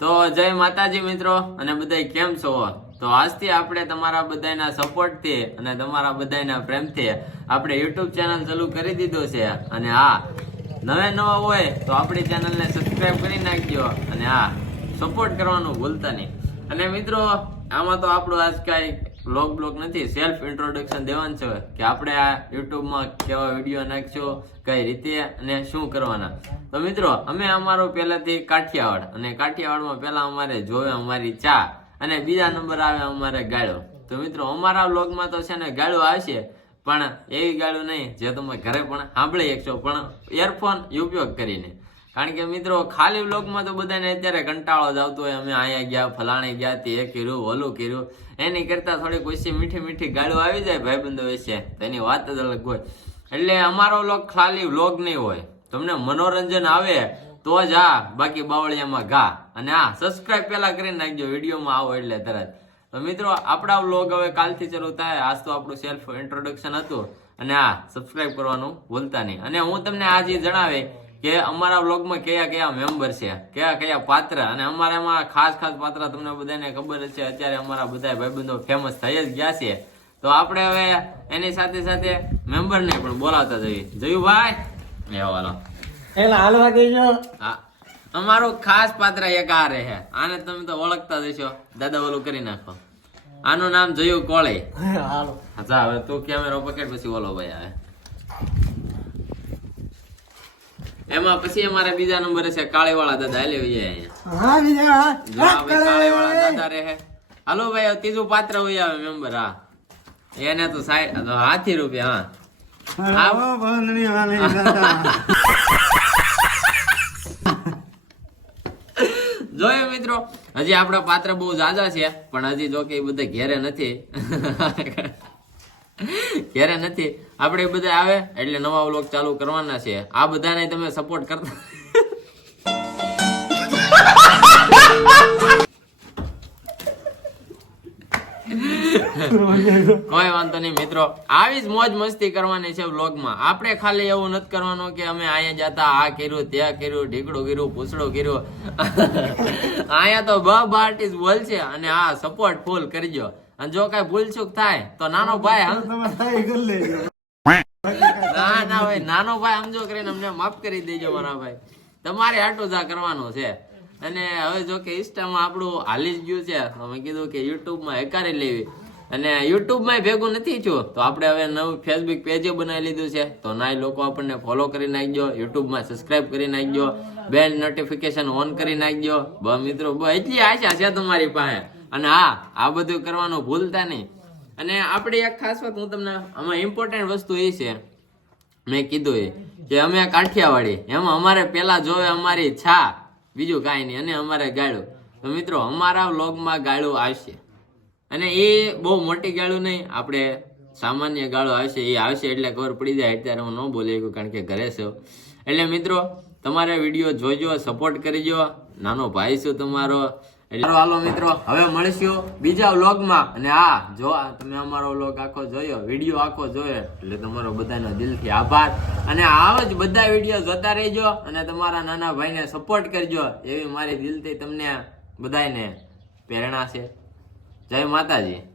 તો જય માતાજી મિત્રો, અને બધા કેમ છો? તો આજથી આપણે તમારા બધાના સપોર્ટથી અને તમારા બધાના પ્રેમથી આપણે યુટ્યુબ ચેનલ ચાલુ કરી દીધો છે. અને હા, નવે નવા હોય તો આપણી ચેનલને સબસ્ક્રાઈબ કરી નાખજો અને હા, સપોર્ટ કરવાનું ભૂલતા નહીં. અને મિત્રો, આમાં તો આપણું આજ કાંઈ બ્લોગ બ્લોગ નથી સેલ્ફ ઇન્ટ્રોડક્શન દેવાનું છે કે આપણે આ યુટ્યુબમાં કેવા વીડિયો નાખશો, કઈ રીતે અને શું કરવાના. તો મિત્રો, અમે અમારો પહેલાથી કાઠિયાવાડ, અને કાઠિયાવાડમાં પહેલા અમારે જોવે અમારી ચા, અને બીજા નંબર આવે અમારે ગાળો. તો મિત્રો, અમારા બ્લોગમાં તો છે ને ગાળો આવશે, પણ એવી ગાળું નહીં, જે તમે ઘરે પણ સાંભળી શકશો, પણ એરફોન ઉપયોગ કરીને. કારણ કે મિત્રો, ખાલી વ્લોગમાં તો બધાને અત્યારે કંટાળો જ આવતો હોય. અમે અહીંયા ગયા, ફલાણે ગયા, તે કર્યું, ઓલું કર્યું. એની કરતા થોડીક ઓછી મીઠી મીઠી ગાળો આવી જાય ભાઈબંધો વિશે. તો એની વાત જ અલગ હોય. એટલે અમારો વ્લોગ ખાલી વ્લોગ નહીં હોય. તમને મનોરંજન આવે, તો જ આ બાકી બાવળિયામાં ઘા. અને આ સબસ્ક્રાઇબ પહેલાં કરી નાખજો, વિડીયોમાં આવો એટલે તરત. તો મિત્રો, આપણા વ્લોગ હવે કાલથી ચાલુ થાય. આજ તો આપણું સેલ્ફ ઇન્ટ્રોડક્શન હતું. અને આ સબસ્ક્રાઇબ કરવાનું ભૂલતા નહીં. અને હું તમને આજે જણાવે કે અમારા બ્લોગમાં કયા કયા મેમ્બર છે કયા કયા પાત્ર અને અમારામાં ખાસ ખાસ પાત્ર તમને બધાને ખબર છે અત્યારે અમારા બધા ભાઈબંધો ફેમસ થઈ જ ગયા છે. તો આપણે હવે એની સાથે સાથે મેમ્બરને પણ બોલાવતા જઈએ. જયુભાઈ એ વાલો. એલા હાલવા દેજો. હા. અમારો ખાસ પાત્ર એક આ રહે. આને તમે તો ઓળખતા જશો દાદા ઓલું કરી નાખો. આનું નામ જયુ કોળી. હાલો. જા હવે તું કેમેરો પકડ પછી ઓલો ભાઈ આવે. એમાં પછી અમારે બીજા નંબરે છે કાળીવાળા દાદા. એટલે અહીંયા. કાળીવાળા. દાદા રહે હાલો ભાઈ ત્રીજું પાત્ર હોય આવે મેમ્બર હા. એને તો સાઈડ હાથી રૂપિયા હા. જોયું મિત્રો? હજી આપણા પાત્ર બહુ જાજા છે પણ હજી જો કે બધા ઘેરે નથી. ઘેરે નથી. આપણે બધા આવે એટલે નવા વ્લોગ ચાલુ કરવાના છે. આ બધાને તમે સપોર્ટ કરતા કોઈ વાંધો નહીં મિત્રો. આવી જ મોજ મસ્તી કરવાની છે વ્લોગમાં આપણે ખાલી એવું નથી કરવાનું કે અમે અહીંયા જતા આ કર્યું ત્યાં કર્યું ઢીકડું કર્યું પૂછડું કર્યું. અહીંયા તો બ આર્ટિસ્ટ બોલ છે અને આ સપોર્ટ ફૂલ કરજો અને જો કઈ ભૂલચૂક થાય તો નાનો ભાઈ ના ના ભાઈ નાનો ભાઈ સમજો કરીને અમને માફ કરી દેજો મારા ભાઈ. તમારે આટલું જ આ કરવાનું છે. અને હવે જો કે ઇન્સ્ટામાં આપણું હાલી જ ગયું છે. અમે કીધું કે યુટ્યુબમાં હેકારી લેવી. અને યુટ્યુબમાં ભેગું નથી છું તો આપણે હવે નવું ફેસબુક પેજ બનાવી લીધું છે. તો ના લોકો આપણને ફોલો કરી નાખજો. યુટ્યુબમાં સબસ્ક્રાઇબ કરી નાખજો. બેલ નોટિફિકેશન ઓન કરી નાખજો. બ મિત્રો બ એટલી આશા છે તમારી પાસે. અને હા આ બધું કરવાનું ભૂલતા નહીં. અને આપણે એક ખાસ વાત હું તમને, આમાં ઇમ્પોર્ટન્ટ વસ્તુ એ છે, મેં કીધું એ, કે અમે કાઠિયાવાડી, એમાં અમારે પહેલાં જોવે અમારી છા, બીજું કાંઈ નહીં, અને અમારે ગાળું તો મિત્રો, અમારા વ્લોગમાં ગાળું આવશે. અને એ બહુ મોટી ગાળું નહીં, આપણે સામાન્ય ગાળો આવશે, એ આવશે એટલે ખબર પડી જાય, અત્યારે હું ન બોલી કારણ કે ઘરે છું. એટલે મિત્રો, તમારે વીડિયો જોજો સપોર્ટ કરજો. નાનો ભાઈ છું તમારો. એટલે હાલો મિત્રો. હવે મળીશું બીજા વ્લોગમાં. અને હા જો તમે અમારો વ્લોગ આખો જોયો, વીડિયો આખો જોયો, એટલે તમારો બધાનો દિલથી આભાર. અને આવો જ બધા વીડિયો જોતા રહેજો અને તમારા નાના ભાઈને સપોર્ટ કરજો. એવી મારી દિલથી તમને બધાને પ્રેરણા છે. જય માતાજી.